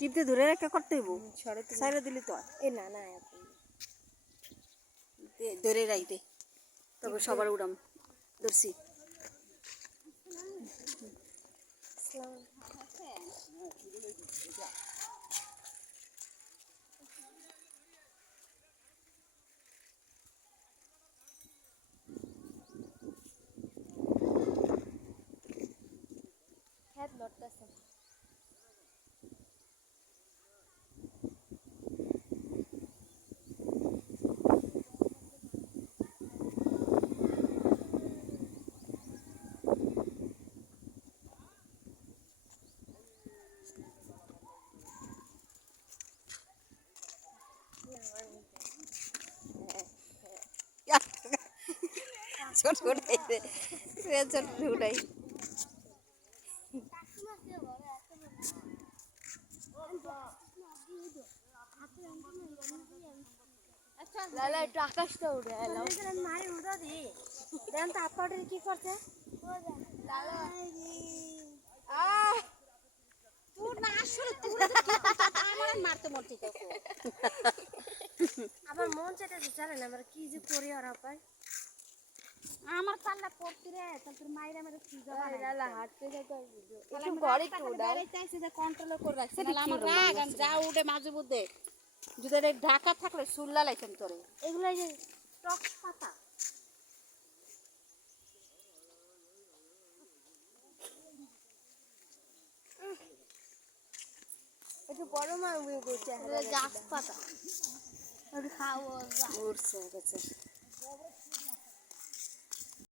টিপতে ধরে রেখে করতে হইব সাইরা দিলি তো এ না না ধরে রাইতে তবে সবার উড়াম ধরছি হ্যাঁ লড়তেছে ছোট উঠাই দে ছোট উঠাই লালা একটু আকাশটা উড়ে এলাম মারি উড়া দি দেন তো আপকাটে কি করছে লালা তুই না আসলে তুই কি করছিস আমার মারতে মরতে দেখো আবার মন চাইতেছে জানেন আমরা কি যে করি আর আপাই আমার পাল্লা পড়তি রে তোর মাইরা মেরে সুজা বানাই লালা হাঁটতে যাইতে ভিডিও একটু ঘরে একটু উড়াই চাইছে যে কন্ট্রোল করে রাখছে না আমার রাগ আমি যা উড়ে মাঝে মধ্যে যদি ঢাকা থাকলে সুল্লা লাইছেন তোরে এগুলো যে টক পাতা একটু বড় মাছ করছে গাছ পাতা খাওয়া উড়ছে